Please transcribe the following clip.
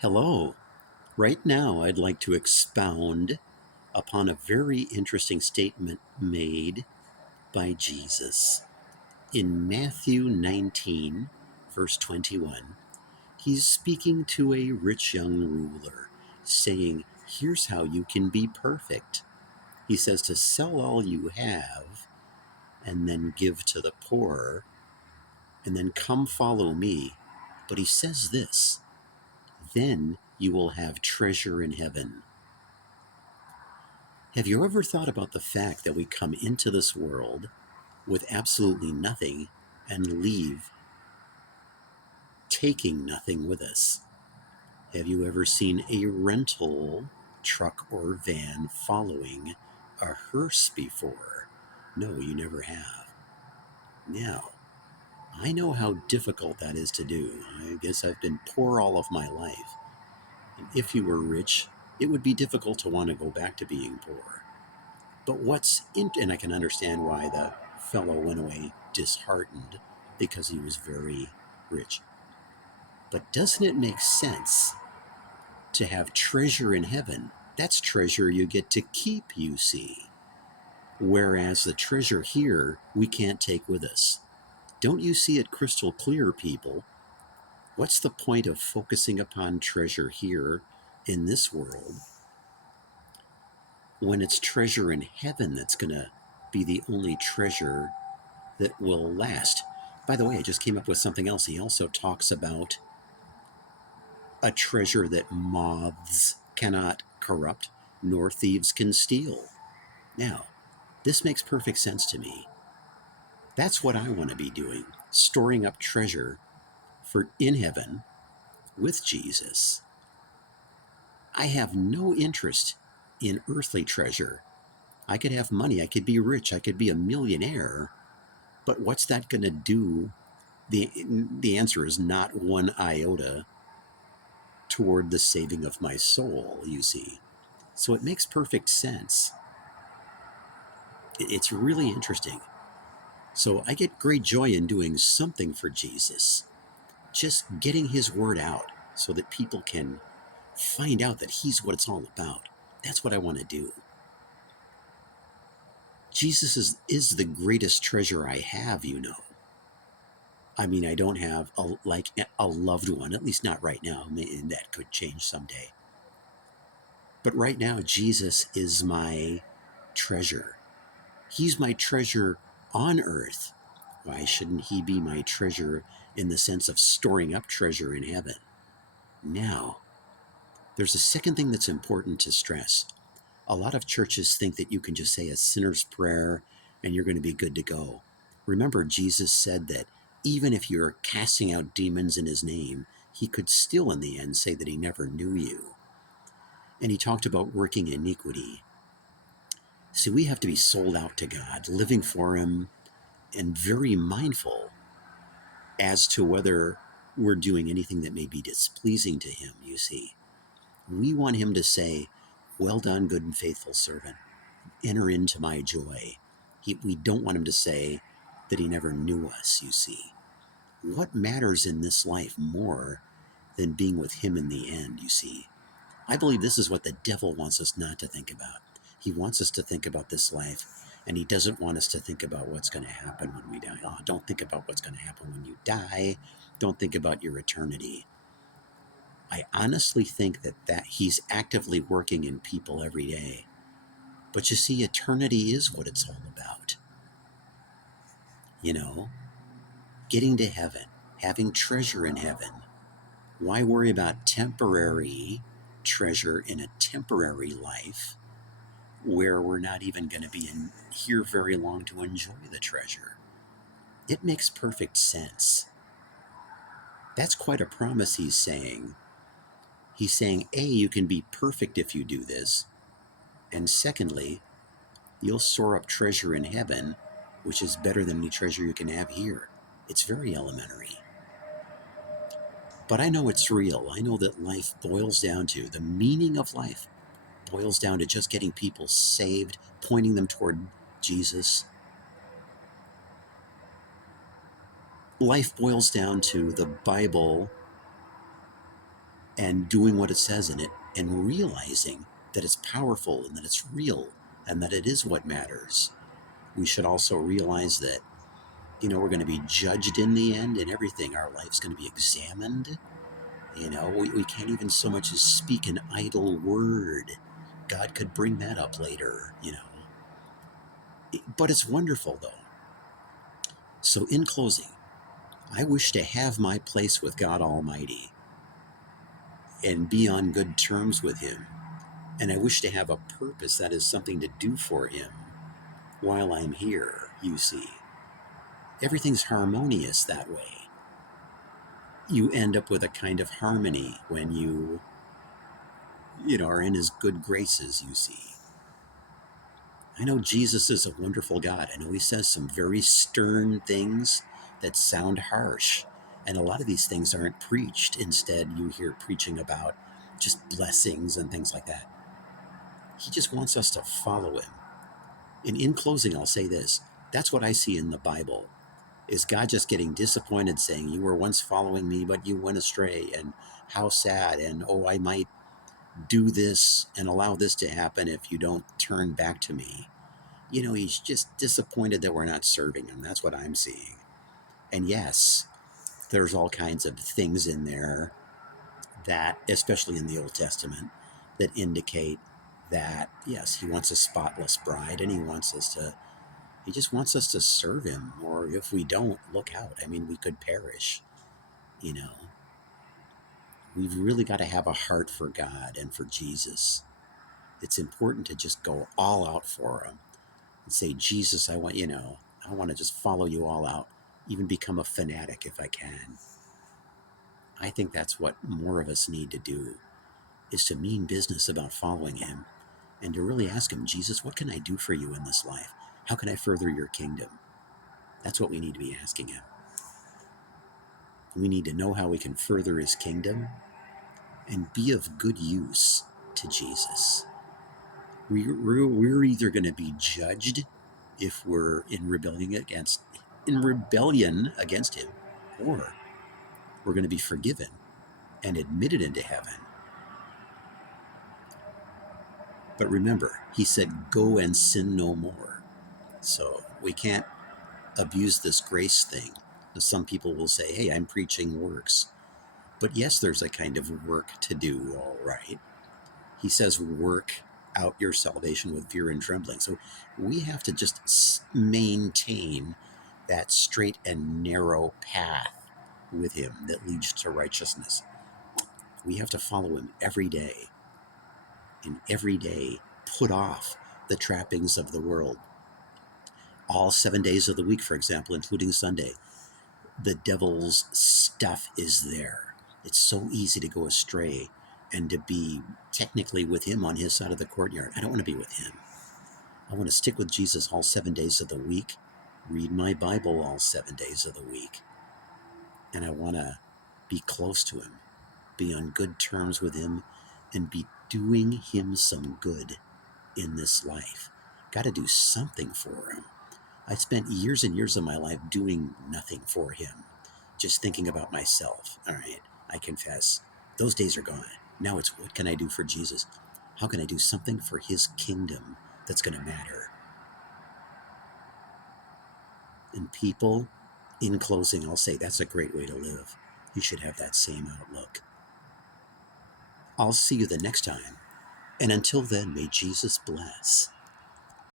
Hello. Right now, I'd like to expound upon a very interesting statement made by Jesus. In Matthew 19, verse 21, he's speaking to a rich young ruler, saying, "Here's how you can be perfect." He says to sell all you have and then give to the poor, and then come follow me. But he says this, then you will have treasure in heaven. Have you ever thought about the fact that we come into this world with absolutely nothing and leave taking nothing with us? Have you ever seen a rental truck or van following a hearse before? No, you never have. Now, I know how difficult that is to do. I guess I've been poor all of my life. And if you were rich, it would be difficult to want to go back to being poor. But and I can understand why the fellow went away disheartened because he was very rich. But doesn't it make sense to have treasure in heaven? That's treasure you get to keep, you see. Whereas the treasure here, we can't take with us. Don't you see it crystal clear, people? What's the point of focusing upon treasure here in this world when it's treasure in heaven that's going to be the only treasure that will last? By the way, I just came up with something else. He also talks about a treasure that moths cannot corrupt, nor thieves can steal. Now, this makes perfect sense to me. That's what I want to be doing, storing up treasure for in heaven with Jesus. I have no interest in earthly treasure. I could have money, I could be rich, I could be a millionaire, but what's that going to do? The answer is not one iota toward the saving of my soul, you see. So it makes perfect sense. It's really interesting. So I get great joy in doing something for Jesus, just getting his word out so that people can find out that he's what it's all about. That's what I want to do. Jesus is the greatest treasure I have, you know. I mean, I don't have a loved one, at least not right now, and that could change someday. But right now, Jesus is my treasure. He's my treasure on earth. Why shouldn't he be my treasure in the sense of storing up treasure in heaven? Now, there's a second thing that's important to stress. A lot of churches think that you can just say a sinner's prayer and you're going to be good to go. Remember, Jesus said that even if you're casting out demons in his name, he could still in the end say that he never knew you. And he talked about working iniquity. See, we have to be sold out to God, living for him, and very mindful as to whether we're doing anything that may be displeasing to him, you see. We want him to say, "Well done, good and faithful servant. Enter into my joy." We don't want him to say that he never knew us, you see. What matters in this life more than being with him in the end, you see? I believe this is what the devil wants us not to think about. He wants us to think about this life, and he doesn't want us to think about what's going to happen when we die. Oh, don't think about what's going to happen when you die. Don't think about your eternity. I honestly think that he's actively working in people every day. But you see, eternity is what it's all about. You know, getting to heaven, having treasure in heaven. Why worry about temporary treasure in a temporary life where we're not even going to be in here very long to enjoy the treasure? It makes perfect sense. That's quite a promise he's saying. He's saying, A, you can be perfect if you do this. And secondly, you'll store up treasure in heaven, which is better than any treasure you can have here. It's very elementary. But I know it's real. I know that life boils down to, the meaning of life boils down to just getting people saved, pointing them toward Jesus. Life boils down to the Bible and doing what it says in it and realizing that it's powerful and that it's real and that it is what matters. We should also realize that, we're going to be judged in the end and everything. Our life's going to be examined. We can't even so much as speak an idle word. God could bring that up later. But it's wonderful, though. So, in closing, I wish to have my place with God Almighty and be on good terms with Him. And I wish to have a purpose, that is something to do for Him while I'm here, you see. Everything's harmonious that way. You end up with a kind of harmony when you are in His good graces, you see. I know Jesus is a wonderful God. I know He says some very stern things that sound harsh. And a lot of these things aren't preached. Instead, you hear preaching about just blessings and things like that. He just wants us to follow Him. And in closing, I'll say this. That's what I see in the Bible. Is God just getting disappointed saying, you were once following me, but you went astray, and how sad, and oh, I might do this and allow this to happen if you don't turn back to me. He's just disappointed that we're not serving Him. That's what I'm seeing. And yes, there's all kinds of things in there that, especially in the Old Testament, that indicate that, yes, He wants a spotless bride, and He just wants us to serve Him, or if we don't, look out. I mean, we could perish. You know, we've really got to have a heart for God and for Jesus. It's important to just go all out for Him and say, Jesus, I want to just follow you all out, even become a fanatic if I can. I think that's what more of us need to do, is to mean business about following Him and to really ask Him, Jesus, what can I do for you in this life? How can I further your kingdom? That's what we need to be asking Him. We need to know how we can further His kingdom and be of good use to Jesus. We're either going to be judged if we're in rebellion against Him, or we're going to be forgiven and admitted into heaven. But remember, He said, go and sin no more. So we can't abuse this grace thing. Some people will say, hey, I'm preaching works. But yes, there's a kind of work to do, all right. He says, work out your salvation with fear and trembling. So we have to just maintain that straight and narrow path with Him that leads to righteousness. We have to follow Him every day, and every day put off the trappings of the world. All 7 days of the week, for example, including Sunday, the devil's stuff is there. It's so easy to go astray and to be technically with Him on His side of the courtyard. I don't want to be with Him. I want to stick with Jesus all 7 days of the week, read my Bible all 7 days of the week, and I want to be close to Him, be on good terms with Him, and be doing Him some good in this life. Got to do something for Him. I spent years and years of my life doing nothing for Him, just thinking about myself. All right, I confess, those days are gone. Now it's, what can I do for Jesus? How can I do something for His kingdom that's going to matter? And people, in closing, I'll say that's a great way to live. You should have that same outlook. I'll see you the next time. And until then, may Jesus bless.